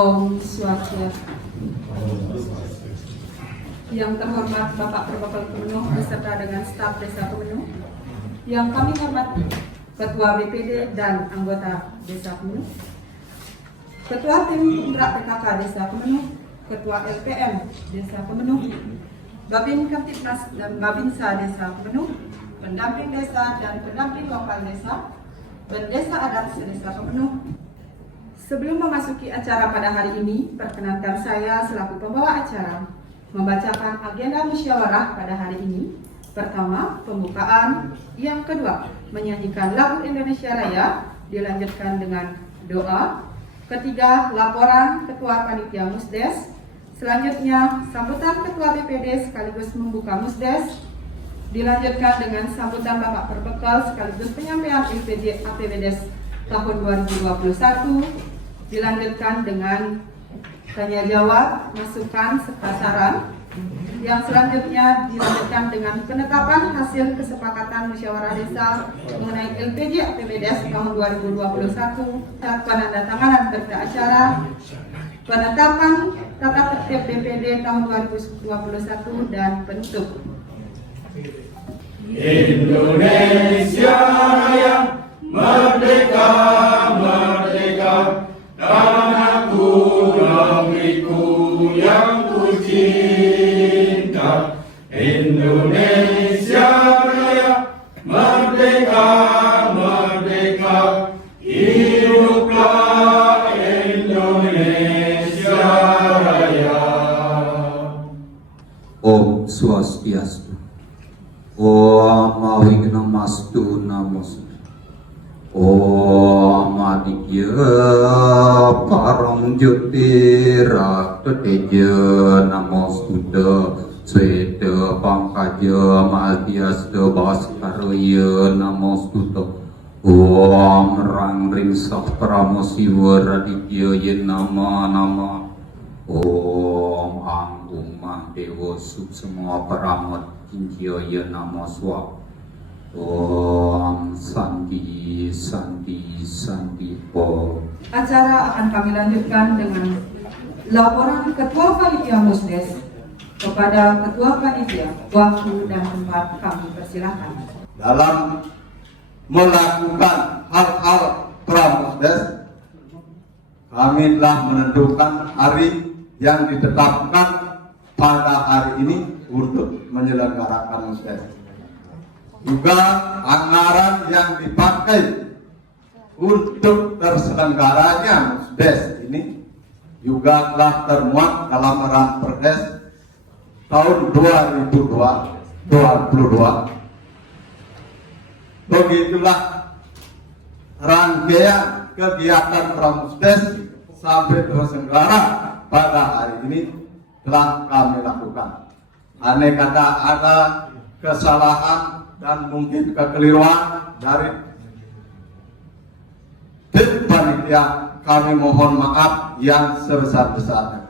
Om Swastiastu. Yang terhormat Bapak Perbekal Kemenuh beserta dengan staf Desa Kemenuh, yang kami hormati Ketua BPD dan anggota Desa Kemenuh, Ketua Tim Penggerak PKK Desa Kemenuh, Ketua LPM Desa Kemenuh, Babin Kamtibnas dan Babinsa Desa Kemenuh, pendamping desa dan pendamping lokal desa, Bendesa Adat Desa Kemenuh. Sebelum memasuki acara pada hari ini, perkenankan saya selaku pembawa acara membacakan agenda musyawarah pada hari ini. Pertama, pembukaan. Yang kedua, menyanyikan lagu Indonesia Raya, dilanjutkan dengan doa. Ketiga, laporan Ketua Panitia Musdes. Selanjutnya, sambutan Ketua BPD sekaligus membuka Musdes. Dilanjutkan dengan sambutan Bapak Perbekal sekaligus penyampaian APBDes tahun 2021. Dilanjutkan dengan tanya jawab, masukan, serta saran. Yang selanjutnya dilanjutkan dengan penetapan hasil kesepakatan musyawarah desa mengenai LPG APBDes tahun 2021, penandatanganan berita acara, penetapan tata tertib BPD tahun 2021, dan penutup. Indonesia Raya, merdeka, merdeka, tanahku, negeriku yang kucinta. Indonesia Raya, merdeka, merdeka, hiduplah Indonesia Raya. Om Swastiastu. Om Awignastu Namastu. Om Aditya Param Jyotira Teteja Namastuta Sweta Pangkaja Madhyasta Bhaskaraya Namastuta. Om Rang Ring Saprama Siva Raditya Yenama Nama. Om Anggung Mahdewa Suk Semua Paramat Kinjaya Nama Swab. Om Santi Santi Santi Om. Acara akan kami lanjutkan dengan laporan Ketua Panitia Musdes kepada Ketua Panitia. Waktu dan tempat kami persilakan. Dalam melakukan hal-hal pramusdes, kami telah menentukan hari yang ditetapkan pada hari ini untuk menyelenggarakan musdes. Juga anggaran yang dipakai untuk terselenggaranya musdes ini juga telah termuat dalam Ranperdes tahun 2022. Begitulah rangkaian kegiatan pramusdes sampai terselenggara pada hari ini telah kami lakukan. Andai kata ada kesalahan dan mungkin kekeliruan dari tim panitia, kami mohon maaf yang sebesar-besarnya.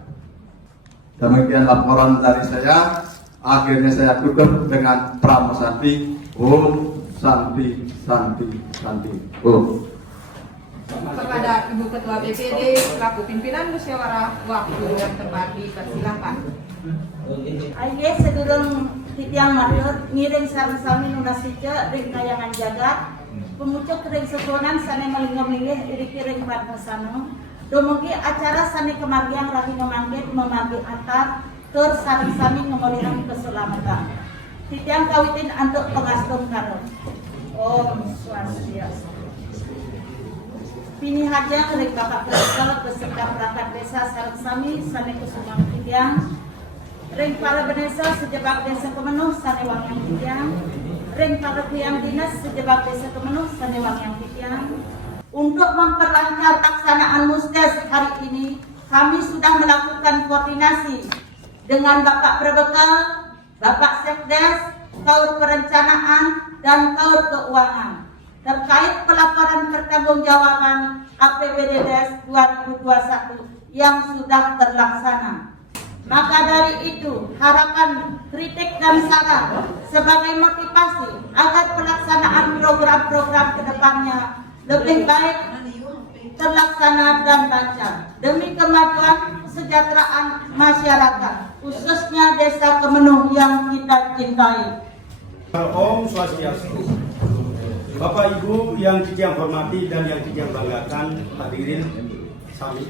Demikian laporan dari saya. Akhirnya saya tutup dengan pramusanti. Om Santi Santi Santi Om. Kepada Ibu Ketua BPD selaku pimpinan musyawarah, waktu dan tempat dipersilakan. Aye sedurung titiang matur ngiring sami-sami nunasija ring kayangan jagat pemucuk ring sesonan sane malinggo-linggih iriki ring padmasano dumugi acara sane kemargian rahi memanggil memargi antar tur sami-sami ngemolihan keselamatan titiang kawitin antuk pengastum karon. Om Swastiastu. Pini hajang ring Bapak Perbekal beserta perangkat desa sareng sami sane kusumang titiang ring para benesa sejebak Desa Kemenuh sanewang yang titiang, ring para kuyang dinas sejebak Desa Kemenuh sanewang yang titiang. Untuk memperlancar pelaksanaan musdes hari ini, kami sudah melakukan koordinasi dengan Bapak Perbekal, Bapak Sekdes, Kaur Perencanaan, dan Kaur Keuangan terkait pelaporan pertanggungjawaban APBDes 2021 yang sudah terlaksana. Maka dari itu, harapan, kritik, dan saran sebagai motivasi agar pelaksanaan program-program ke depannya lebih baik, terlaksana, dan lancar. demi kemajuan kesejahteraan masyarakat, khususnya Desa Kemenuh yang kita cintai. Om Swastiastu. Bapak Ibu yang Kijang hormati dan yang Kijang banggakan, hadirin sami.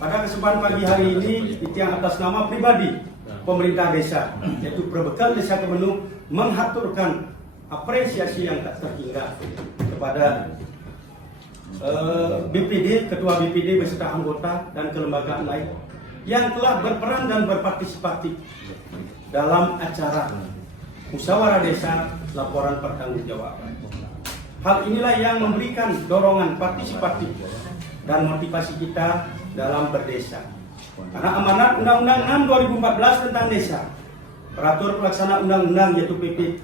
Pada kesempatan pagi hari ini, Kijang atas nama pribadi pemerintah desa, yaitu Perbekal Desa Kemenuh, menghaturkan apresiasi yang tak terhingga kepada BPD, Ketua BPD beserta anggota dan kelembagaan lain yang telah berperan dan berpartisipatif dalam acara musyawarah desa laporan pertanggungjawaban. Hal inilah yang memberikan dorongan partisipatif dan motivasi kita dalam berdesa. Karena amanat Undang-Undang 6 2014 tentang desa, peraturan pelaksana undang-undang yaitu PP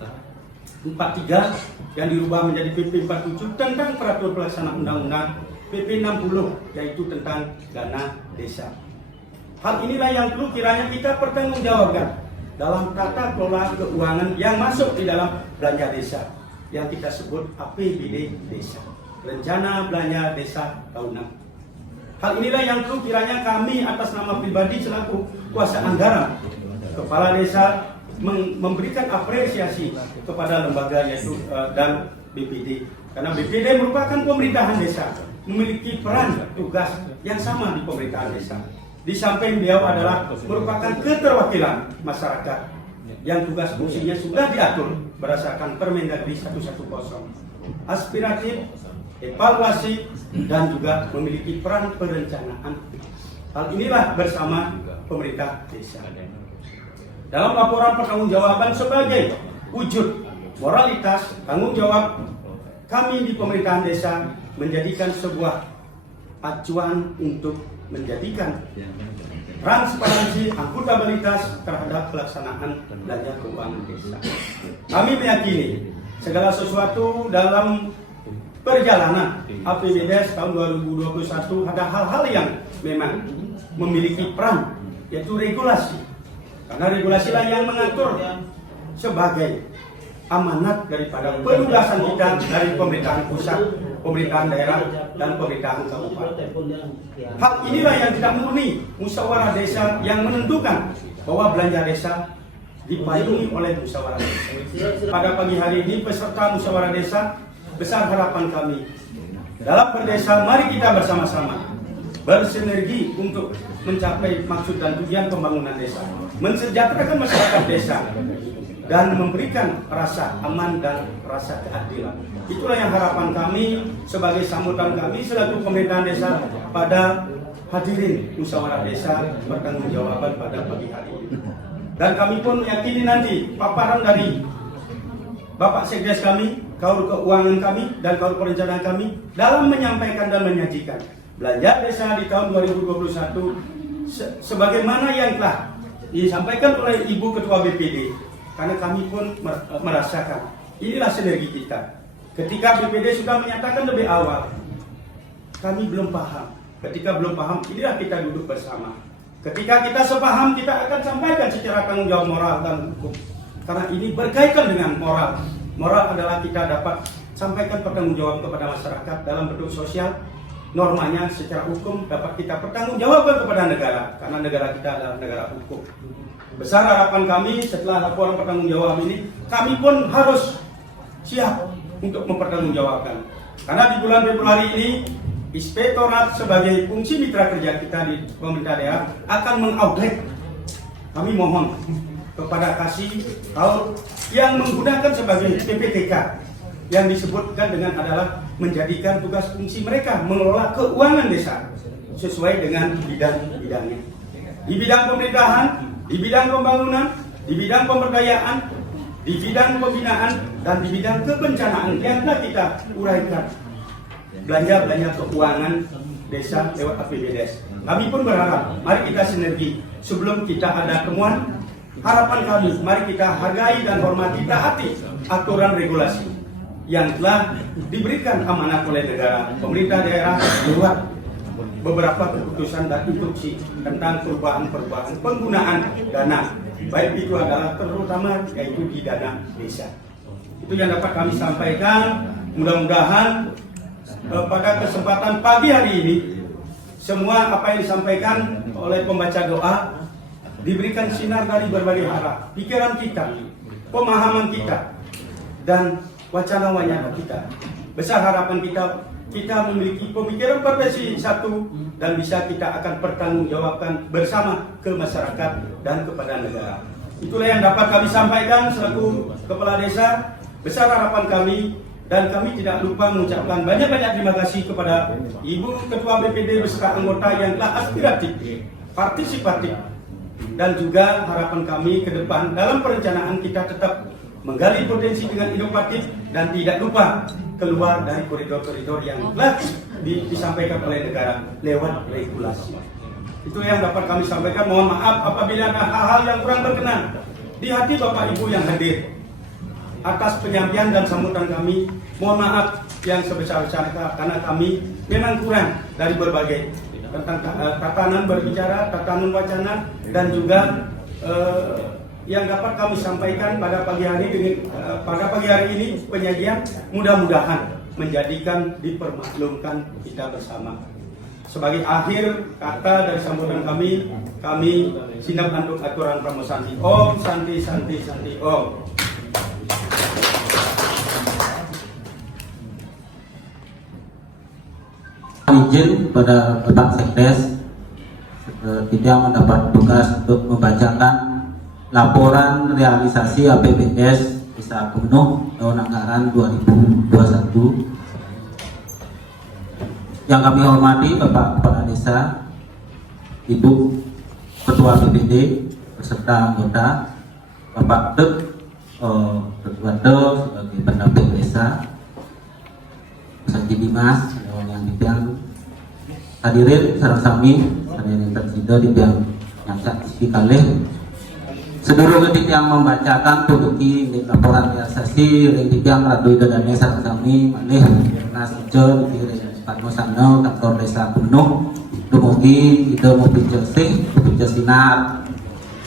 43 yang dirubah menjadi PP 47 tentang peraturan pelaksana undang-undang PP 60 yaitu tentang dana desa. Hal inilah yang perlu kiranya kita pertanggungjawabkan dalam tata kelola keuangan yang masuk di dalam belanja desa yang kita sebut APBD desa, Rencana Belanja Desa Tahunan. Hal inilah yang perlu kiranya kami atas nama pribadi selaku kuasa anggaran kepala desa memberikan apresiasi kepada lembaga yaitu dan BPD, karena BPD merupakan pemerintahan desa, memiliki peran tugas yang sama di pemerintahan desa. Di samping beliau adalah merupakan keterwakilan masyarakat yang tugas fungsinya sudah diatur berdasarkan Permendagri 110, aspiratif, evaluasi, dan juga memiliki peran perencanaan. Hal inilah bersama pemerintah desa. Dalam laporan pertanggungjawaban sebagai wujud moralitas tanggung jawab kami di pemerintahan desa menjadikan sebuah acuan untuk menjadikan transparansi, akuntabilitas terhadap pelaksanaan belanja keuangan desa. Kami meyakini segala sesuatu dalam perjalanan APBD tahun 2021 ada hal-hal yang memang memiliki peran, yaitu regulasi. Karena regulasilah yang mengatur sebagai amanat daripada penugasan kita dari pemerintahan pusat, pemerintahan daerah, dan pemerintahan kabupaten. Hal inilah yang tidak murni musyawarah desa yang menentukan bahwa belanja desa dipayungi oleh musyawarah desa. Pada pagi hari ini peserta musyawarah desa, besar harapan kami dalam berdesa, mari kita bersama-sama bersinergi untuk mencapai maksud dan tujuan pembangunan desa, mensejahterakan masyarakat desa, dan memberikan rasa aman dan rasa keadilan. Itulah yang harapan kami sebagai sambutan kami selaku pemerintahan desa pada hadirin musyawarah desa pertanggungjawaban pada pagi hari ini. Dan kami pun yakini nanti paparan dari Bapak Sekdes kami, Kaur Keuangan kami, dan Kaur Perencanaan kami dalam menyampaikan dan menyajikan belanja desa di tahun 2021 sebagaimana yang telah disampaikan oleh Ibu Ketua BPD. Karena kami pun merasakan inilah sinergi kita. Ketika BPD sudah menyatakan lebih awal, kami belum paham. Ketika belum paham, inilah kita duduk bersama. Ketika kita sepaham, kita akan sampaikan secara tanggung jawab moral dan hukum. Karena ini berkaitan dengan moral. Moral adalah kita dapat sampaikan pertanggungjawaban kepada masyarakat dalam bentuk sosial. Normanya secara hukum dapat kita pertanggungjawabkan kepada negara, karena negara kita adalah negara hukum. Besar harapan kami setelah laporan pertanggungjawaban ini, kami pun harus siap untuk mempertanggungjawabkan. Karena di bulan Februari ini, Inspektorat sebagai fungsi mitra kerja kita di pemerintah daerah akan mengaudit. Kami mohon kepada Kasih Kaur yang menggunakan sebagai PPTK yang disebutkan dengan adalah menjadikan tugas fungsi mereka mengelola keuangan desa sesuai dengan bidang-bidangnya. Di bidang pemerintahan, di bidang pembangunan, di bidang pemberdayaan, di bidang pembinaan, dan di bidang kebencanaan yang telah kita uraikan. Belanja keuangan desa lewat APBDes. Kami pun berharap, mari kita sinergi. Sebelum kita ada temuan, harapan kami, mari kita hargai dan hormati, taati aturan regulasi yang telah diberikan amanat oleh negara. Pemerintah daerah membuat beberapa keputusan dan instruksi tentang perubahan-perubahan penggunaan dana, baik itu adalah terutama yaitu di dana desa. Itu yang dapat kami sampaikan. Mudah-mudahan pada kesempatan pagi hari ini semua apa yang disampaikan oleh pembaca doa diberikan sinar dari berbagai arah, pikiran kita, pemahaman kita, dan wacana-wacana kita. Besar harapan kita memiliki pemikiran berversi satu dan bisa kita akan pertanggungjawabkan bersama ke masyarakat dan kepada negara. Itulah yang dapat kami sampaikan selaku Kepala Desa. Besar harapan kami, dan kami tidak lupa mengucapkan banyak-banyak terima kasih kepada Ibu Ketua BPD beserta anggota yang telah aspiratif, partisipatif, dan juga harapan kami ke depan dalam perencanaan kita tetap menggali potensi dengan inovatif dan tidak lupa keluar dari koridor-koridor yang telah disampaikan oleh negara lewat regulasi. Itu yang dapat kami sampaikan. Mohon maaf apabila ada hal-hal yang kurang berkenan di hati Bapak Ibu yang hadir. Atas penyampaian dan sambutan kami, mohon maaf yang sebesar-besarnya karena kami memang kurang dari berbagai tentang tatanan berbicara, tatanan wacana, dan juga yang dapat kami sampaikan pada pagi hari ini penyajian mudah-mudahan menjadikan dipermaklumkan kita bersama. Sebagai akhir kata dari sambutan kami sinap anduk aturan pramusanti. Om Santi Santi Santi Om. Izin pada Bapak Sekdes tidak mendapat tugas untuk membacakan laporan realisasi APBDes Desa Kemenuh tahun anggaran 2021. Yang kami hormati Bapak Kepala Desa, Ibu Ketua BPD beserta anggota, Bapak Dek Ketua Dek sebagai pendamping desa, Saji Dimas yang dibiang hadirin sareng sami hadirin tersido dibiang nyangsa kalih seluruh ketik yang membacakan tutuki laporan realisasi ring dibiang radu idodane sareng sami malih nasijo di Padmosano kantor Desa Kemenuh dumugi ide mobil jersey sinar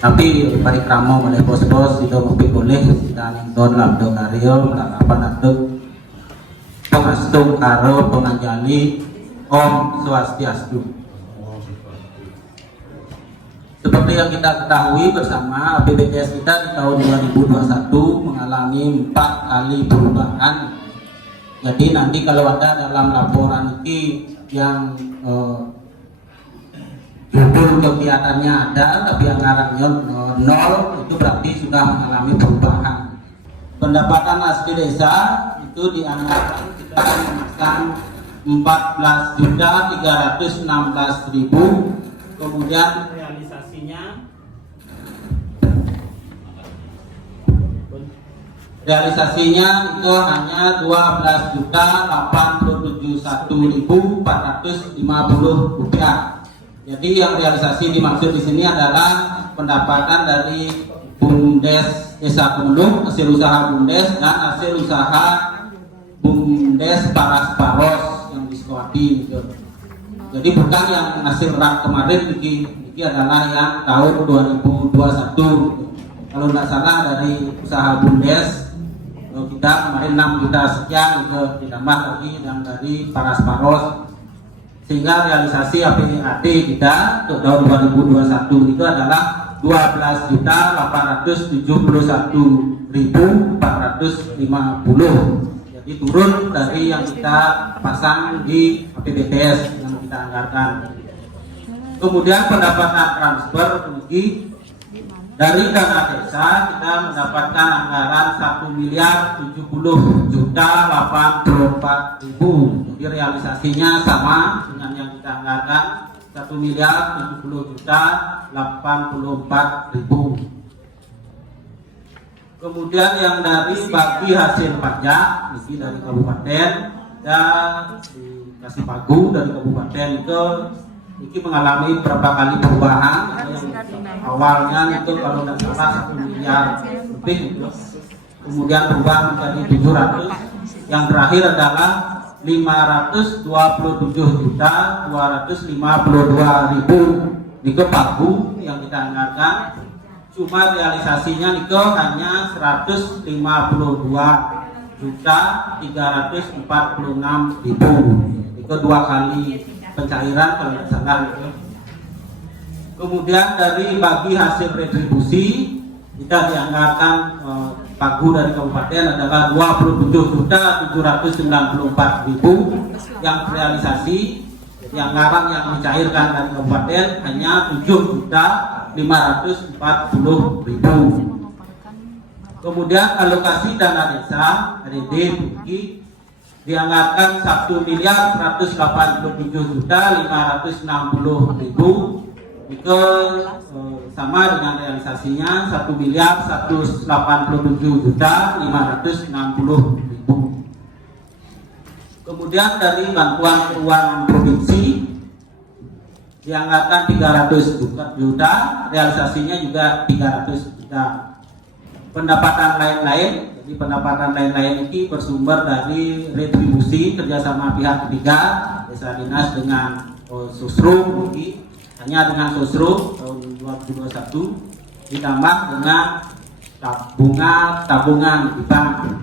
tapi parikramo malih bos-bos ide mobil boleh dan don labdo karyo apa aduk pengastung karo penganjali Om Swastiastu. Seperti yang kita ketahui bersama, APBDes kita di tahun 2021 mengalami 4 kali perubahan. Jadi nanti kalau ada dalam laporan ini yang judul kegiatannya ada tapi anggarannya 0, itu berarti sudah mengalami perubahan. Pendapatan asli desa itu dianggarkan kita memasang 14.316.000, kemudian realisasinya itu hanya 12.087.450 rupiah. Jadi yang realisasi dimaksud di sini adalah pendapatan dari BUMDes Desa Kemenuh, hasil usaha BUMDes dan hasil usaha BUMDes Paras yang diskawati gitu. Jadi bukan yang hasil rak kemarin, ini adalah yang tahun 2021 gitu. Kalau tidak salah dari usaha BUMDes kita kemarin 6 juta sekian gitu, ditambah lagi yang dari Paras sehingga realisasi APAD kita untuk tahun 2021 itu adalah 12.871.450. Jadi turun dari yang kita pasang di APBDes yang kita anggarkan. Kemudian pendapatan transfer rugi dari dana desa kita mendapatkan anggaran 1.070.084.000. Jadi realisasinya sama dengan yang kita anggarkan 1.070.084.000. Kemudian yang dari bagi hasil pajak ini dari kabupaten dan dikasih pagu dari kabupaten itu ini mengalami beberapa kali perubahan. Yang awalnya itu kalau tidak salah 1 miliar lebih itu. Kemudian berubah menjadi 700. Yang terakhir adalah 527.252.000 niko pagu yang kita anggarkan. Cuma realisasinya niko hanya 152.346.000. Niko 2 kali pencairan kalau tidak salah. Kemudian dari bagi hasil retribusi kita dianggarkan pagu dari kabupaten adalah 27.794.000 yang realisasi. Yang anggaran yang dicairkan dari kabupaten hanya 7.540.000. Kemudian alokasi dana desa RD Bukit dianggarkan 1.187.560.000. Itu sama dengan realisasinya 1.187.560.000. Kemudian dari bantuan keuangan provinsi dianggarkan 300 juta, realisasinya juga 300 juta. Pendapatan lain-lain, jadi pendapatan lain-lain ini bersumber dari retribusi kerjasama pihak ketiga, desa dinas dengan Sosro, hanya dengan Sosro tahun 2021 ditambah dengan tabungan di bank.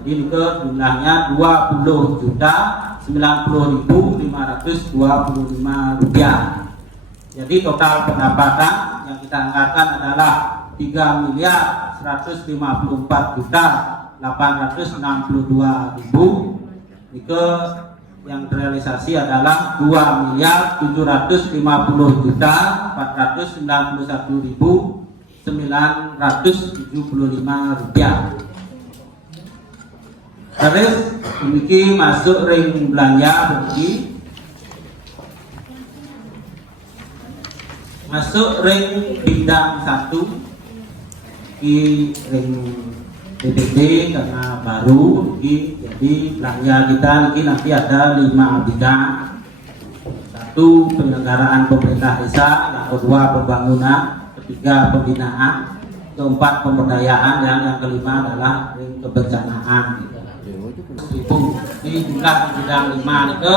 Jadi itu jumlahnya 20.090.525 rupiah. Jadi total pendapatan yang kita anggarkan adalah 3.154.862.000. Itu yang terrealisasi adalah 2.751.975 rupiah. Terus ini masuk ring belanja bagi masuk ring bidang 1 di ring PPD karena baru jadi belanja kita ini nanti ada 5 bidang. 1 penyelenggaraan pemerintah desa, yang kedua pembangunan, ketiga pembinaan, keempat pemberdayaan, dan yang kelima adalah ring kebencanaan. Ini jumlah bidang 5 itu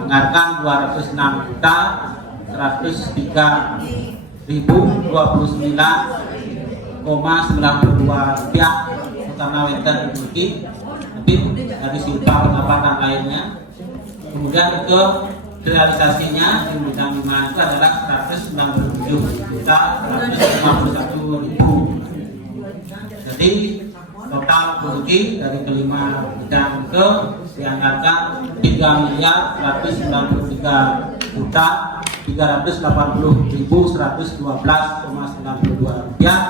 anggarkan 206.103.029,92 rupiah karena wenten ini nanti dari silpa pendapatan lainnya. Kemudian itu realisasinya di bidang 5 itu adalah 197.151.000. Jadi total kerugian dari kelima bidang itu dianggarkan 3.380.380.112,92 rupiah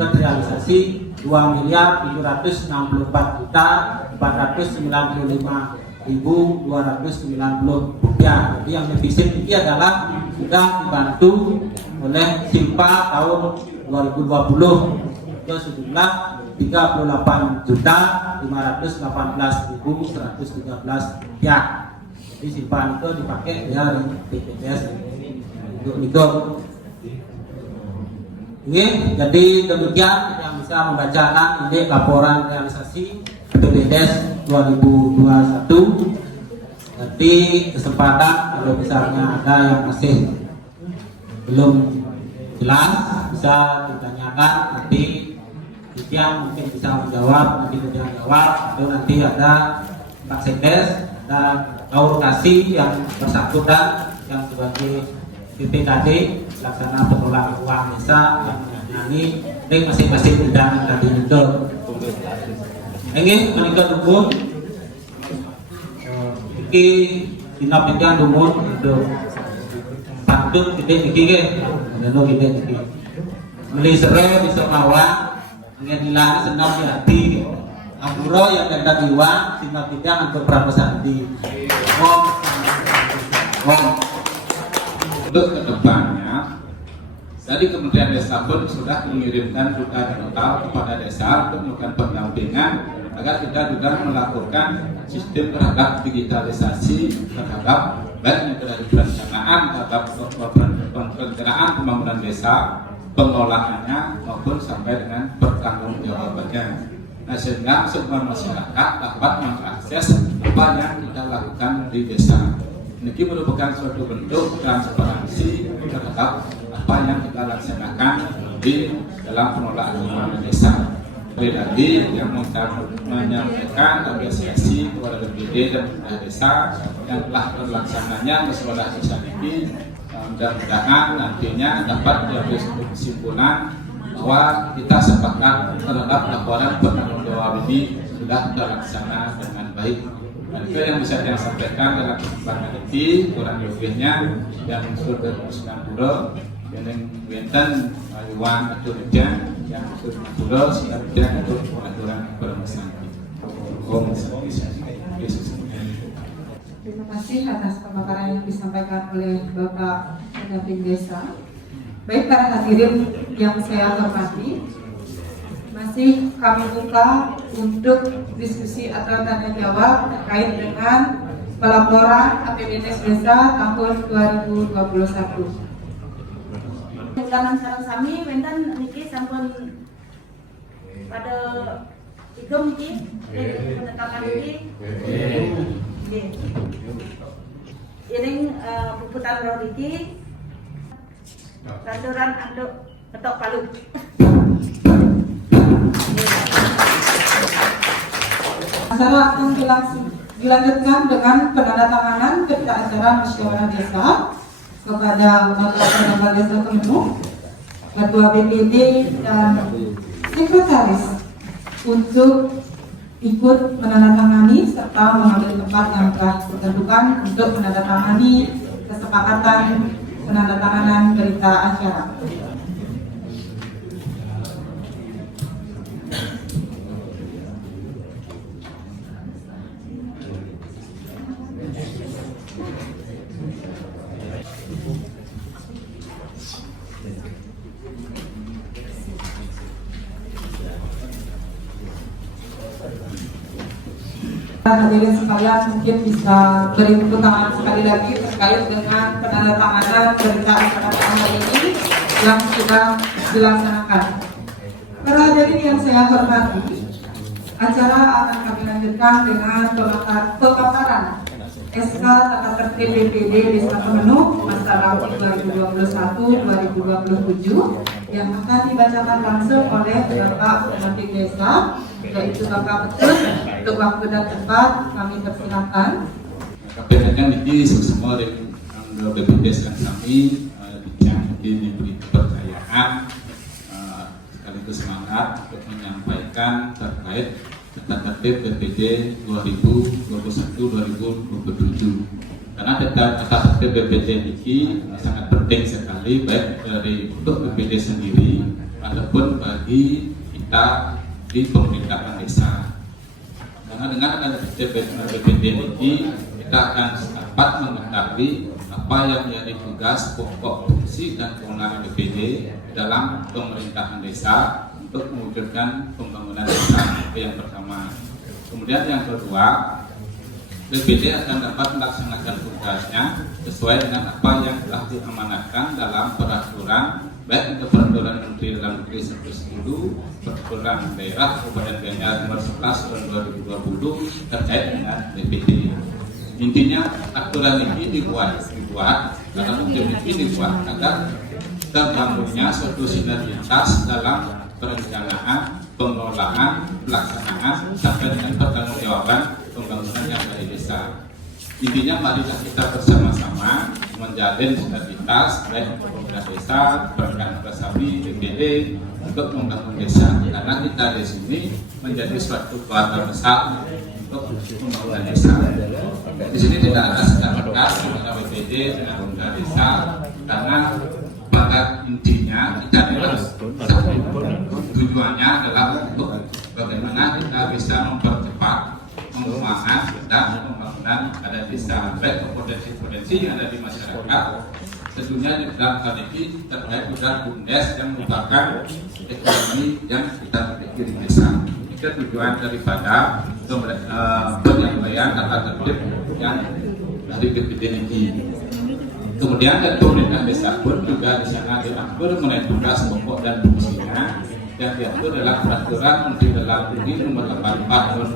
dan realisasi 2.794.495.290 rupiah. Jadi yang defisit ini adalah sudah dibantu oleh Silpa tahun 2020 ke sejumlah 38.518.113 rupiah. Jadi simpan itu dipakai dari BPJS untuk itu. Ini jadi demikian yang bisa membacakan ini laporan realisasi BPJS 2021. Jadi kesempatan kalau misalnya ada yang masih belum jelas bisa ditanyakan nanti. Yang mungkin bisa menjawab, nanti bisa menjawab, atau nanti ada Pak Sekdes, ada Kaurkasi yang bersangkutan yang sebagai BPKD laksana pengelolaan uang desa yang menangani dari masing-masing bidang tadi itu. Ingin menikah dukun, iki dinapinkan dukun untuk pantun kita iki, ada no kita iki. Beli serai bisa mawar. Dengan nilai senang di hati, Ampuro yang datang diwan, sehingga tidak untuk Prabowo Sandi. Untuk kedepannya, dari Kementerian Desa pun sudah mengirimkan duta total kepada desa untuk melakukan pendampingan agar kita juga melakukan sistem terhadap digitalisasi terhadap baik dari perencanaan terhadap perencanaan pembangunan desa, pengelolaannya maupun sampai dengan pertanggungjawabannya. Nah, sehingga semua masyarakat dapat mengakses apa yang kita lakukan di desa. Ini merupakan suatu bentuk transparansi terhadap apa yang kita laksanakan di dalam pengelolaan pembangunan desa. Sekali lagi yang menyampaikan apresiasi kepada BPD dan pemerintah desa yang telah terlaksananya musyawarah desa ini. Mudah-mudahan nantinya dapat diambil kesimpulan bahwa kita sepakat terhadap laporan pertanggungjawab ini sudah terlaksana dengan baik. Dan itu yang bisa saya sampaikan dalam kesempatan ini, kurang lebihnya yang unsur dari Pusdam yang wenten Iwan atau Rejan yang unsur Pura sudah berjalan untuk pengaturan permasalahan. Terima kasih atas pemaparan yang disampaikan oleh Bapak Pendamping Desa. Baik para hadirin yang saya hormati, masih kami buka untuk diskusi atau tanya jawab terkait dengan pelaporan APBDes Desa tahun 2021. Undangan sareng sami wenten niki sampun pada idom niki penetapan niki. Ini puputan roh niki kantoran anduk ketok palu. Acara akan dilanjutkan dengan penandatanganan berita acara musyawarah desa kepada Bapak Desa Kemenuk, Ketua BPD dan Sekretaris untuk ikut menandatangani serta mengambil tempat yang telah ditentukan untuk menandatangani kesepakatan penandatanganan berita acara. Hadirin sekalian mungkin bisa beri tepuk tangan sekali lagi terkait dengan penandatanganan berita acara hari ini yang sudah dilaksanakan. Para hadirin yang saya hormati, acara akan kami lanjutkan dengan pemaparan SK Tata Tertib BPD Desa Kemenuk masa tahun 2021-2027 yang akan dibacakan langsung oleh Bapak Pendamping Desa, yaitu Bapak Petut. Untuk waktu dan tempat kami persilahkan. Kepentingan ini semua dari BPD dan kami diberi kepercayaan sekaligus semangat untuk menyampaikan terkait tata tertib BPD 2021-2027. Karena tata tertib BPD ini sangat penting sekali baik dari untuk BPD sendiri ataupun bagi kita di pemerintahan desa. Karena dengan adanya BPD ini kita akan dapat mengetahui apa yang menjadi tugas pokok fungsi dan kewenangan BPD dalam pemerintahan desa untuk mewujudkan pembangunan desa. Itu yang pertama. Kemudian yang kedua, BPD akan dapat melaksanakan tugasnya sesuai dengan apa yang telah diamanatkan dalam peraturan, baik itu peraturan Menteri Dalam Negeri 110, peraturan daerah Kabupaten Gianyar nomor 11 tahun 2020 terkait dengan BPD. Intinya aturan ini dibuat karena ini dibuat agar terbangunnya suatu sinergitas dalam perencanaan, pengelolaan, pelaksanaan sampai dengan pertanggungjawaban pembangunan yang dari desa. Intinya marilah kita bersama-sama menjalin sinergitas baik untuk pemerintah desa, perangkat bersami, BPD untuk membangun desa. Karena kita di sini menjadi suatu keluarga besar untuk pembangunan desa. Di sini tidak ada sinergitas antara BPD dengan pemerintah desa karena pada intinya kita adalah tujuannya adalah untuk bagaimana kita bisa mempercepat pengembangan dan pembangunan ada desa, baik potensi-potensi yang ada di masyarakat. Tentunya dalam hal ini terkait dengan BUMDes yang merupakan ekonomi yang kita miliki di desa. Itu tujuan daripada penyampaian tata tertib yang dari BPD ini. Kemudian dari pemerintah desa pun juga di sana diatur mengenai tugas pokok dan fungsinya. Yang diatur adalah peraturan Menteri Dalam Negeri nomor 84 tahun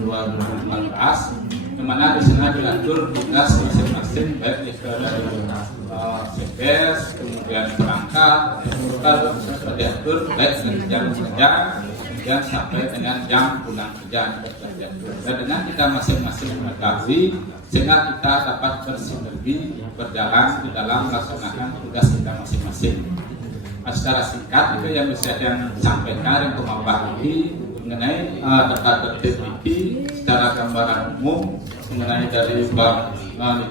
2014, di mana di sana diatur tugas masing-masing baik itu dari CPS, kemudian perangkat, diatur baik dengan jam kerja, kemudian sampai dengan jam pulang kerja. Dan dengan kita masing-masing mengetahui, sehingga kita dapat bersinergi berjalan di dalam melaksanakan tugas kita masing-masing. Secara singkat itu yang bisa yang sampaikan yang kemampuan ini mengenai tata tertib ini secara gambaran umum mengenai dari bab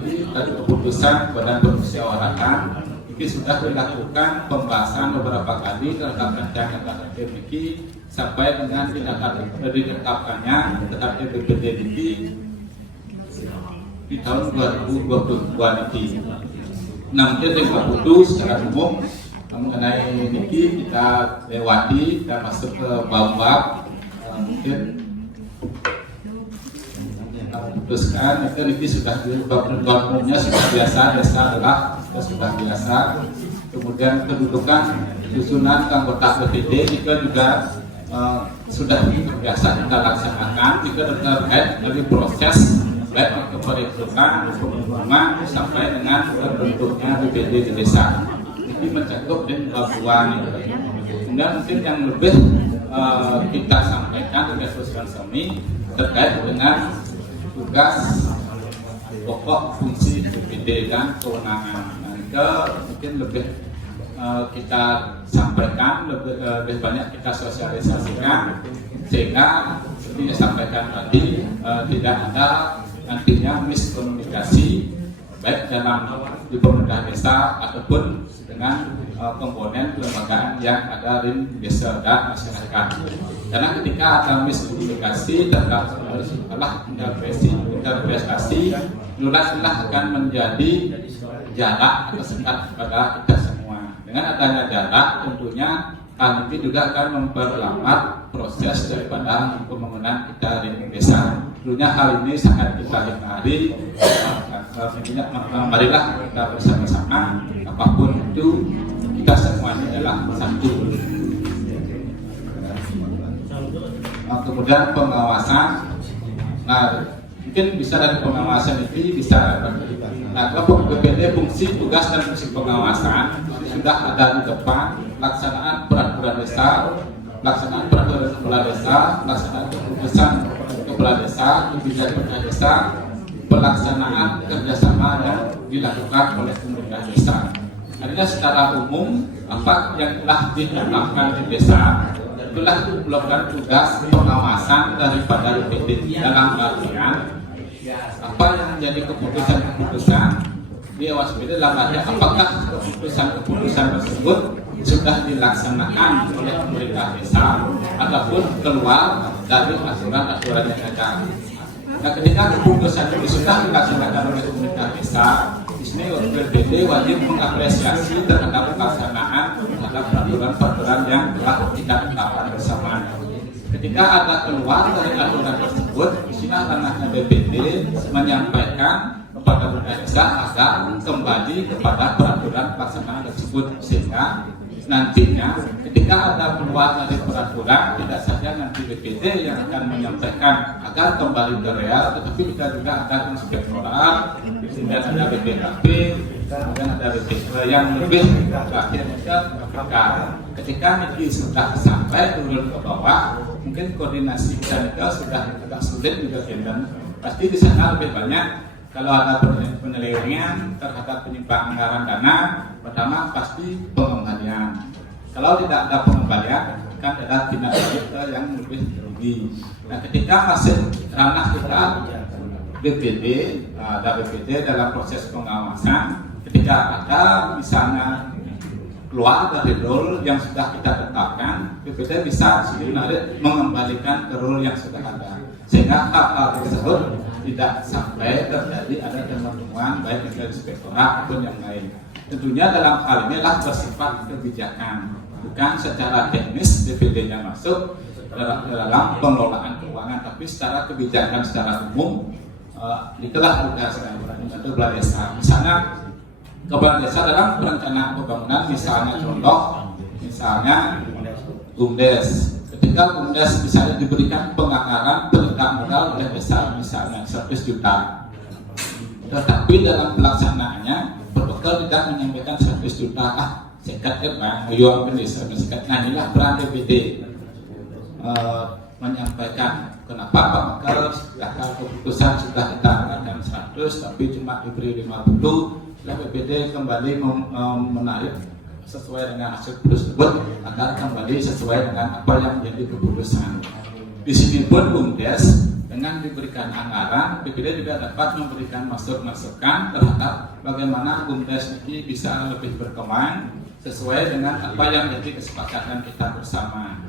ini tadi keputusan Badan Permusyawaratan ini sudah dilakukan pembahasan beberapa kali terhadap rancangan tata tertib ini sampai dengan ditetapkannya tata tertib BPD ini di tahun 2022 ini. Namun keputusan secara umum mengenai niki kita lewati dan masuk ke bab-bab mungkin putuskan itu niki sudah di bab umumnya sudah biasa, desa adalah sudah biasa. Kemudian kedudukan susunan anggota BPD juga sudah biasa kita laksanakan juga terkait dari proses baik keperhitungan, pengumuman sampai dengan terbentuknya BPD di desa. Ini mencakup di pelabuhan. Kemudian mungkin yang lebih kita sampaikan tugas kami terkait dengan tugas pokok fungsi BPD dan kewenangan. Mungkin lebih kita sampaikan, lebih banyak kita sosialisasikan sehingga seperti disampaikan tadi tidak ada nantinya miskomunikasi baik dalam di pemerintah desa ataupun dengan komponen kelembagaan yang ada di desa dan masyarakat. Karena ketika ada miskomunikasi terhadap interpretasi, jelas akan menjadi jarak atau sekat kepada kita semua. Dengan adanya jarak tentunya hal ini juga akan memperlambat proses daripada pembangunan kita di desa. Tentunya hal ini sangat kita hindari. Marilah kita bersama-sama, apapun itu kita semuanya adalah satu. Kemudian pengawasan, mungkin bisa dari pengawasan ini bisa. Kalau BPD fungsi tugas dan fungsi pengawasan sudah ada di depan pelaksanaan peraturan desa, pelaksanaan peraturan kepala desa, pelaksanaan keputusan kepala desa, kebijakan desa, pelaksanaan kerjasama yang dilakukan oleh pemerintah desa. Artinya secara umum apa yang telah ditetapkan di desa itulah melakukan tugas pengawasan daripada BPD dalam artian apa yang menjadi keputusan di BPD dalam artian apakah keputusan tersebut sudah dilaksanakan oleh pemerintah desa ataupun keluar dari aturan-aturan yang ada. Nah, ketika keputusan itu sudah dilaksanakan oleh pemerintah desa, di sini BPD wajib mengapresiasi terhadap pelaksanaan terhadap peraturan-peraturan yang telah kita tetapkan bersama. Ketika ada keluar dari aturan tersebut, di sini ranahnya BPD menyampaikan kepada pemerintah desa agar kembali kepada peraturan pelaksanaan tersebut sehingga nantinya ketika ada keluar dari peraturan tidak saja nanti BPD yang akan menyampaikan agar kembali ke real, tetapi kita juga ada inspektorat, kemudian ada BPKP, kemudian ada BPK yang lebih terakhir ke KPK. Ketika ini sudah sampai turun ke bawah, mungkin koordinasi kita sudah agak sulit juga dan pasti di sana lebih banyak. Kalau ada penyelewengan terhadap penyimpangan anggaran dana, pertama pasti pengembalian. Kalau tidak ada pengembalian, kan ada tindak lanjut yang lebih rugi. Nah, ketika masih ranah kita BPD, ada BPD dalam proses pengawasan, ketika ada misalnya keluar dari role yang sudah kita tetapkan, BPD bisa sebenarnya mengembalikan ke role yang sudah ada, sehingga hal-hal tersebut tidak sampai terjadi ada temuan baik dari inspektorat maupun yang lain. Tentunya dalam hal ini adalah bersifat kebijakan, bukan secara teknis BPD-nya masuk dalam pengelolaan keuangan, tapi secara kebijakan secara umum itulah tugas kepala desa. Misalnya kepala desa dalam perencanaan pembangunan, misalnya contoh, misalnya BUMDes. Ketika BUMDes misalnya diberikan penganggaran perintah modal oleh desa misalnya 100 juta, tetapi dalam pelaksanaannya berbekal tidak menyampaikan 100 juta sekat ayo desa sekat. Nah, inilah peran BPD. menyampaikan kenapa Pak Mekar keputusan sudah kita anggarkan 100 tapi cuma diberi 50, dan BPD kembali menarik sesuai dengan hasil tersebut agar kembali sesuai dengan apa yang menjadi keputusan. Di sini pun BUMDes dengan diberikan anggaran, BPD juga dapat memberikan masukan terhadap bagaimana BUMDes ini bisa lebih berkembang sesuai dengan apa yang menjadi kesepakatan kita bersama.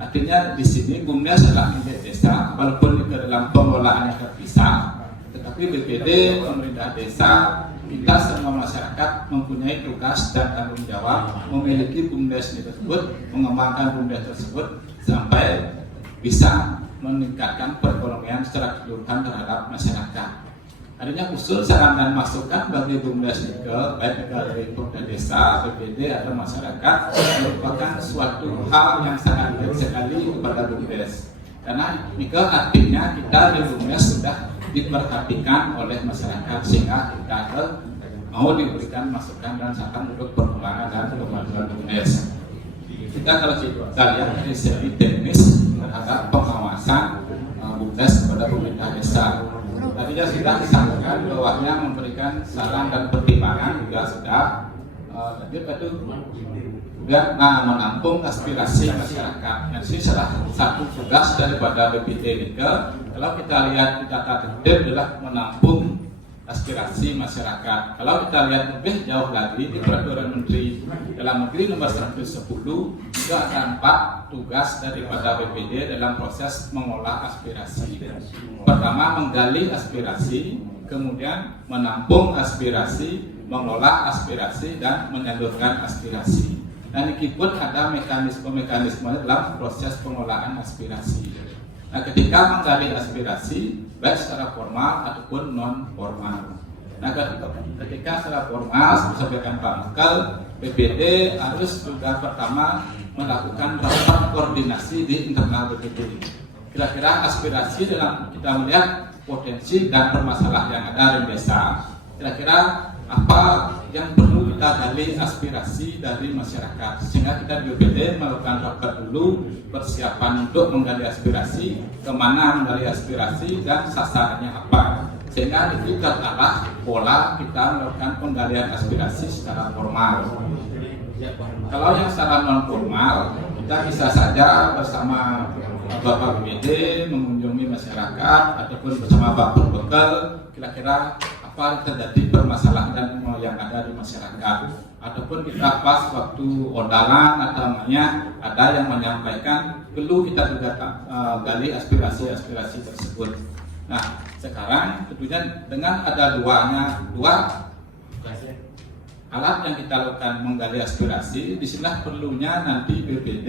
Artinya di sini BUMDes adalah milik desa, walaupun ke dalam pengelolaannya terpisah, tetapi BPD, pemerintah desa, kita semua masyarakat mempunyai tugas dan tanggung jawab memiliki BUMDes tersebut, mengembangkan BUMDes tersebut sampai bisa meningkatkan perekonomian secara keseluruhan terhadap masyarakat. Artinya usul, saran dan masukan bagi BUMDes Nike, baik dari pemerintah desa, BPD atau masyarakat, merupakan suatu hal yang sangat baik sekali kepada BUMDes. Karena Nike artinya kita di BUMDes sudah diperhatikan oleh masyarakat sehingga kita mau diberikan masukan dan saran untuk perkembangan dan kemajuan BUMDes. Kita kalau kita lihat dari segi teknis terhadap pengawasan BUMDes kepada pemerintah desa. Tadinya sudah disampaikan bahwanya memberikan saran dan pertimbangan juga sudah, jadi itu juga menampung aspirasi masyarakat. Nah, ini salah satu tugas daripada BPD Nike. Kalau kita lihat kita tertib adalah menampung aspirasi masyarakat. Kalau kita lihat lebih jauh lagi di Peraturan Menteri Dalam Negeri Nomor 110 juga ada 4 tugas daripada BPD dalam proses mengolah aspirasi. Pertama, menggali aspirasi, kemudian menampung aspirasi, mengolah aspirasi, dan menyalurkan aspirasi. Dan ini pun ada mekanisme-mekanisme dalam proses pengolahan aspirasi. Nah, ketika menggali aspirasi, baik secara formal ataupun non formal. Nah, ketika secara formal, disampaikan Pak Mekar, BPD harus juga pertama melakukan rapat koordinasi di internal BPD. Kira-kira aspirasi dalam kita melihat potensi dan permasalahan yang ada di desa. Kira-kira apa yang perlu kita gali aspirasi dari masyarakat, sehingga kita di BPD melakukan rapat dulu persiapan untuk menggali aspirasi, kemana menggali aspirasi dan sasarannya apa, sehingga itu terarah pola kita melakukan penggalian aspirasi secara formal. Kalau yang secara non formal, kita bisa saja bersama Bapak BPD mengunjungi masyarakat ataupun bersama Bapak Bekal, kira-kira apa terjadi permasalahan yang ada di masyarakat, ataupun kita pas waktu odalan atau namanya ada yang menyampaikan, perlu kita juga gali aspirasi tersebut. Nah, sekarang tentunya dengan ada dua alat yang kita lakukan menggali aspirasi, disinilah perlunya nanti BPD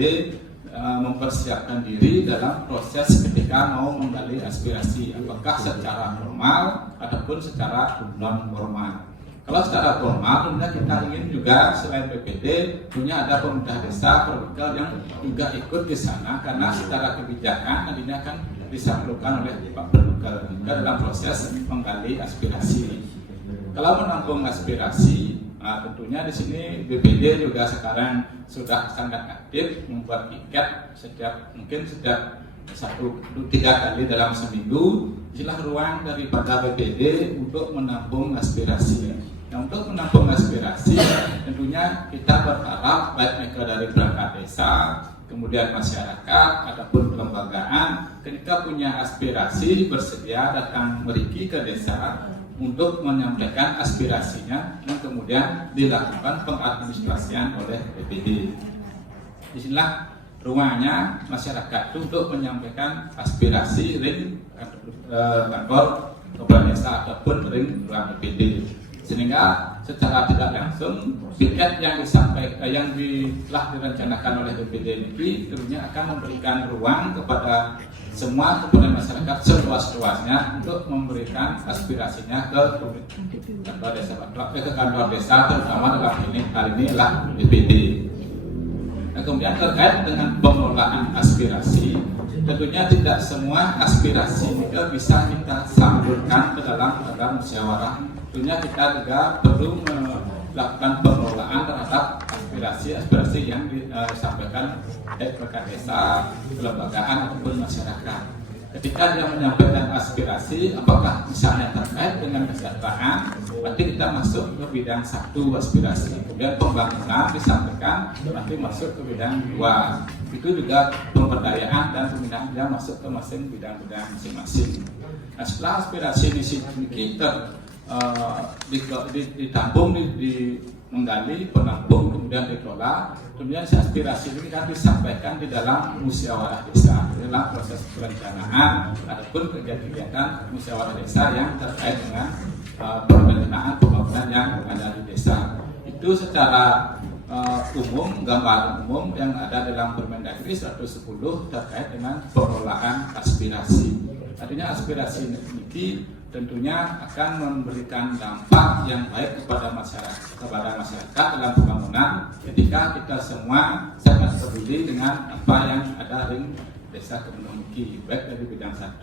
mempersiapkan diri dalam proses ketika mau menggali aspirasi, apakah secara formal ataupun secara non formal. Kalau secara formal, tentunya kita ingin juga selain BPD punya ada pemerintah desa, perbekal yang juga ikut di sana, karena secara kebijakan nantinya akan disalurkan oleh Pak Perbekal juga dalam proses menggali aspirasi. Kalau menampung aspirasi, tentunya di sini BPD juga sekarang sudah sangat aktif membuat tiket setiap 1-3 kali dalam seminggu. Inilah ruang daripada BPD untuk menampung aspirasi. Nah, untuk menampung aspirasi tentunya kita berharap baik mereka dari perangkat desa, kemudian masyarakat ataupun kelembagaan, ketika punya aspirasi bersedia datang meriki ke desa untuk menyampaikan aspirasinya dan kemudian dilakukan pengadministrasian oleh BPD. Disinilah ruangnya masyarakat untuk menyampaikan aspirasi ring kantor kepala desa ataupun ring ruang BPD, sehingga secara tidak langsung piket yang disampaikan yang telah direncanakan oleh BPD ini tentunya akan memberikan ruang kepada semua komponen masyarakat seluas-luasnya untuk memberikan aspirasinya ke kantor desa, terutama dalam hal ini adalah BPD. Nah, kemudian terkait dengan pengelolaan aspirasi, tentunya tidak semua aspirasi juga bisa kita salurkan ke dalam musyawarah. Tentunya kita juga perlu melakukan pengelolaan terhadap aspirasi yang disampaikan oleh perangkat desa, kelembagaan ataupun masyarakat. Ketika dia menyampaikan aspirasi, apakah misalnya terkait dengan kesejahteraan, berarti kita masuk ke bidang 1 aspirasi. Kemudian pembangunan disampaikan, nanti masuk ke bidang 2. Itu juga pemberdayaan dan pembinaan dia masuk ke bidang-bidang masing-masing. Nah, setelah aspirasi di sini kita ditampung, menggali, penampung, kemudian dikelola. Kemudian aspirasi ini kan disampaikan di dalam musyawarah desa, dalam proses perencanaan ataupun kegiatan musyawarah desa yang terkait dengan perencanaan pembangunan yang ada di desa. Itu secara umum, gambaran umum yang ada dalam Permendagri 110 terkait dengan pengelolaan aspirasi. Artinya aspirasi ini tentunya akan memberikan dampak yang baik kepada masyarakat dalam pembangunan ketika kita semua sangat peduli dengan apa yang ada di desa Kemenumuki, baik dari bidang 1,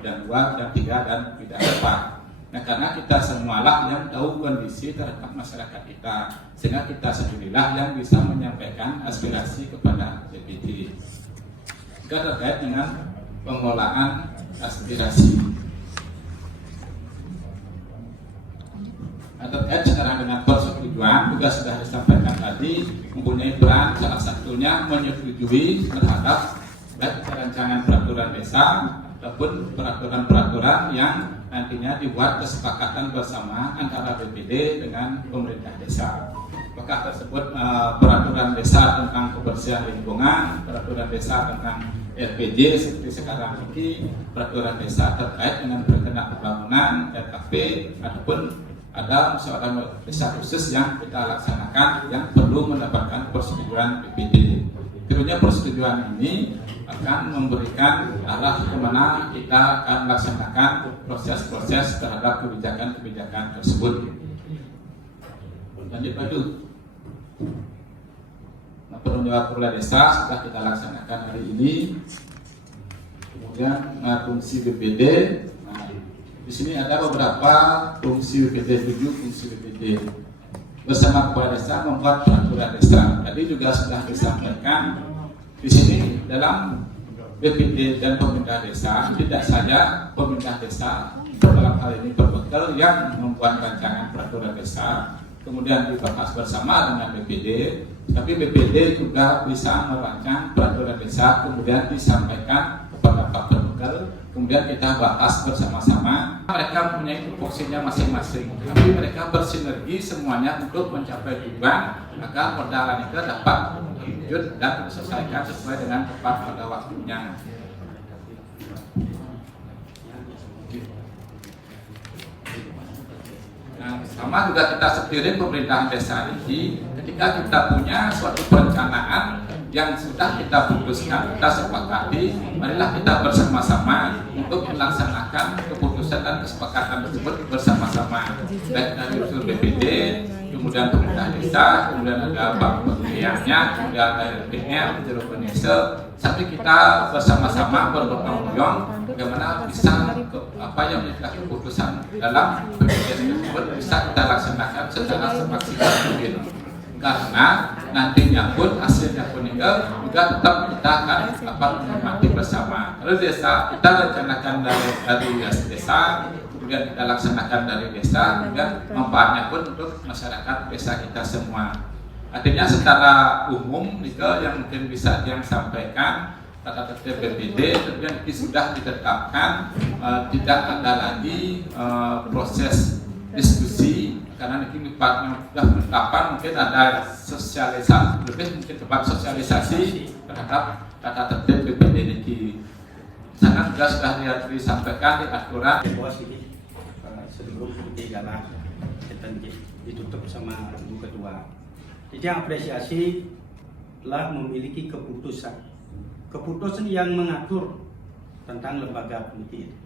bidang 2, bidang 3, dan bidang 4. Nah, karena kita semualah yang tahu kondisi terhadap masyarakat kita, sehingga kita sendirilah yang bisa menyampaikan aspirasi kepada BPD. Juga terkait dengan pengelolaan aspirasi. Terkait sekarang dengan persetujuan juga sudah disampaikan tadi, mempunyai peran salah satunya menyetujui terhadap baik rancangan peraturan desa ataupun peraturan-peraturan yang nantinya dibuat kesepakatan bersama antara BPD dengan pemerintah desa. Apakah tersebut peraturan desa tentang kebersihan lingkungan, peraturan desa tentang LPJ seperti sekarang ini, peraturan desa terkait dengan perencanaan pembangunan, RKP, ataupun ada musyawarah desa khusus yang kita laksanakan yang perlu mendapatkan persetujuan BPD. Tentunya persetujuan ini akan memberikan arah kemana kita akan melaksanakan proses-proses terhadap kebijakan-kebijakan tersebut. Lanjut Pak. Nah, penunjukan kepala desa sudah kita laksanakan hari ini. Kemudian fungsi BPD. Di sini ada beberapa fungsi BPD, 7 fungsi BPD. Bersama kepala desa membuat peraturan desa. Tadi juga sudah disampaikan di sini dalam BPD dan pemerintah desa, tidak saja pemerintah desa dalam hal ini berbekal yang membuat rancangan peraturan desa, kemudian dibahas bersama dengan BPD, tapi BPD juga bisa merancang peraturan desa, kemudian disampaikan kepada Pak Berbekal, kemudian kita bahas bersama-sama. Mereka mempunyai tupoksinya masing-masing, tapi mereka bersinergi semuanya untuk mencapai tujuan agar perdagangan itu dapat terwujud dan diselesaikan sesuai dengan tepat pada waktunya. Nah, sama juga kita sendiri pemerintahan desa ini, ketika kita punya suatu perencanaan yang sudah kita putuskan, kita sepakati, marilah kita bersama-sama untuk melaksanakan keputusan dan kesepakatan tersebut bersama-sama, baik dari unsur BPD, kemudian pemerintah desa, kemudian ada bank pembiayanya, kemudian ada LPR, jeruk penese, sampai kita bersama-sama bergotong royong bagaimana bisa apa yang menjadi keputusan dalam BPD tersebut bisa kita laksanakan secara semaksimal mungkin. Karena nantinya pun hasilnya pun juga tetap kita akan dapat menikmati bersama. Kalau desa kita rencanakan dari desa, kemudian kita laksanakan dari desa, kemudian manfaatnya pun untuk masyarakat desa kita semua. Artinya secara umum juga yang mungkin bisa yang sampaikan tata tertib BPD, kemudian ini sudah ditetapkan, tidak ada lagi proses diskusi. Karena ini sudah penetapan, mungkin ada sosialisasi, lebih mungkin tepat sosialisasi terhadap tata tertib BPD ini. Sana juga sudah disampaikan di aturan. Sebelum jalan ditutup sama Ibu Ketua. Jadi apresiasi telah memiliki keputusan yang mengatur tentang lembaga pendidikan.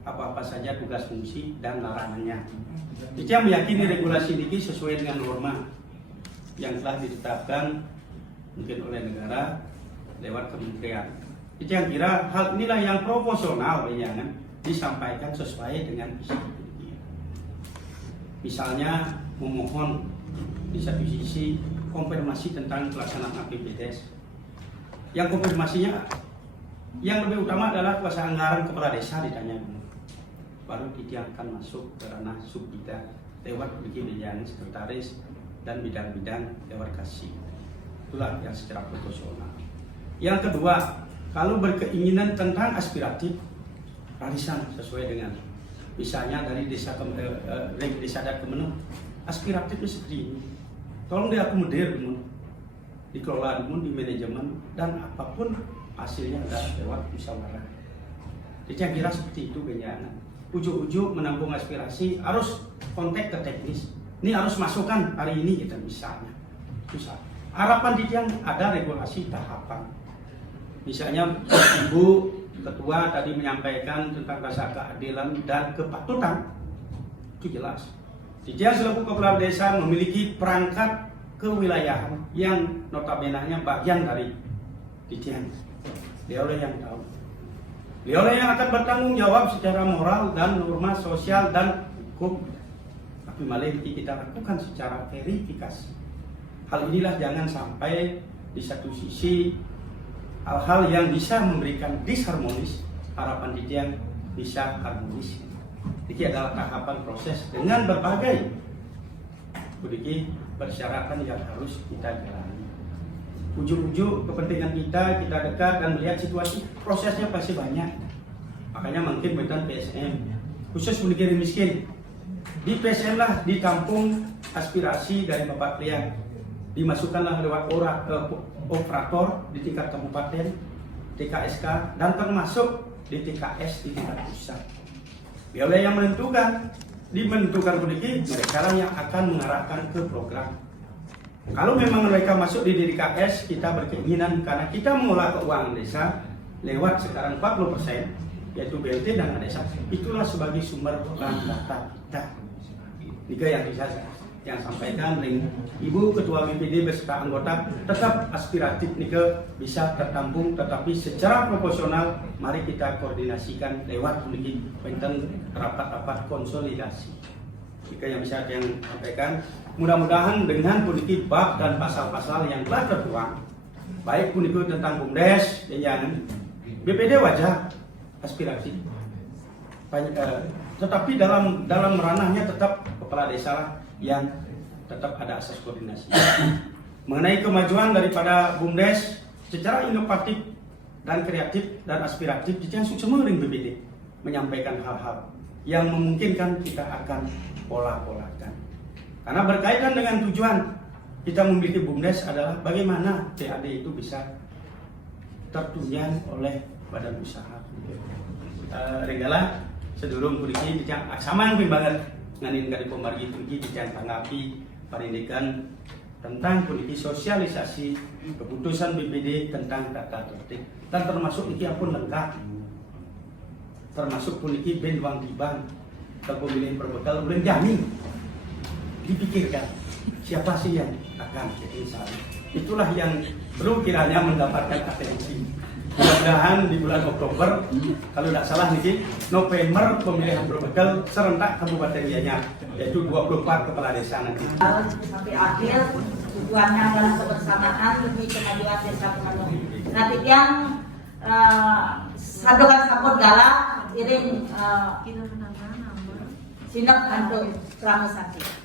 Apa-apa saja tugas fungsi dan larangannya. Itu yang meyakini regulasi ini sesuai dengan norma yang telah ditetapkan mungkin oleh negara lewat kementerian. Itu yang kira hal inilah yang proporsional kan, disampaikan sesuai dengan visi pendidikan. Misalnya memohon di satu sisi konfirmasi tentang pelaksanaan APBDes. Yang konfirmasinya yang lebih utama adalah kuasa anggaran kepala desa ditanya dulu. Baru akan masuk ke ranah subbidang lewat bidang sekretaris dan bidang-bidang lewat kasih. Itulah yang secara proporsional. Yang kedua, kalau berkeinginan tentang aspiratif, rarisan sesuai dengan misalnya dari desa adat Kemenuh, aspiratifnya seperti ini. Tolong diakomodir dulu, dikelola dulu di manajemen dan apapun hasilnya adalah lewat musyawarah. Jadi saya kira seperti itu kenyana. Ujuk-ujuk menampung aspirasi harus kontak ke teknis. Ini harus masukkan hari ini kita misalnya. Harapan di yang ada regulasi tahapan. Misalnya Ibu Ketua tadi menyampaikan tentang rasa keadilan dan kepatutan. Itu jelas. Dijen selaku kepala desa memiliki perangkat kewilayahan yang notabene-nya bagian dari Dijen. Beliau yang tahu. Beliau yang akan bertanggung jawab secara moral dan norma sosial dan hukum. Tapi malah kita lakukan secara verifikasi. Hal inilah jangan sampai di satu sisi hal-hal yang bisa memberikan disharmonis, harapan Dijen bisa harmonis. Ini adalah tahapan proses dengan berbagai persyaratan yang harus kita jalani. Ujuk-ujuk kepentingan kita dekat dan melihat situasi, prosesnya pasti banyak. Makanya mungkin bukan PSM, khusus negeri miskin. Di PSM lah ditampung aspirasi dari Bapak Pria, dimasukkanlah lewat operator di tingkat kabupaten, TKSK, dan termasuk di TKS di tingkat pusat. Biarlah yang menentukan, mereka yang akan mengarahkan ke program. Kalau memang mereka masuk di DKS, kita berkeinginan karena kita mengolah keuangan desa lewat sekarang 40%, yaitu BLT dan desa. Itulah sebagai sumber data kita. Tiga yang bisa yang sampaikan Ibu Ketua BPD beserta anggota tetap aspiratif nika bisa tertampung, tetapi secara proporsional mari kita koordinasikan lewat rapat-rapat konsolidasi. Jika yang bisa yang sampaikan, mudah-mudahan dengan politik bab dan pasal-pasal yang telah tertuang, baik politik tentang BUMDes yang BPD wajar aspirasi, tetapi dalam ranahnya tetap kepala desa yang tetap ada asas koordinasi. Mengenai kemajuan daripada BUMDes secara inovatif dan kreatif dan aspiratif, jangan sumering BPD menyampaikan hal-hal yang memungkinkan kita akan pola-polakan. Karena berkaitan dengan tujuan kita memiliki BUMDes adalah bagaimana PAD itu bisa tertunjang oleh badan usaha. Regala sedurung kuriki dicang sama yang banget nganin kali pemargi turki dicang tanggapi parindikan tentang politik sosialisasi keputusan BPD tentang data tertib dan termasuk iki pun lengkap, termasuk politik benduang dibang kepemilihan berbekal belum jamin dipikirkan siapa sih yang akan jadi salah. Itulah yang perlu kiranya mendapatkan atensi. Mudah-mudahan di bulan Oktober, kalau tidak salah nih, November pemilihan berbekal serentak Kabupaten Gianyar, yaitu 24 kepala desa nanti. Sampai akhir tujuannya adalah kebersamaan demi kemajuan desa Kemenuh. Nanti yang sadokan sapot galak, iring sinap untuk pramu sakit.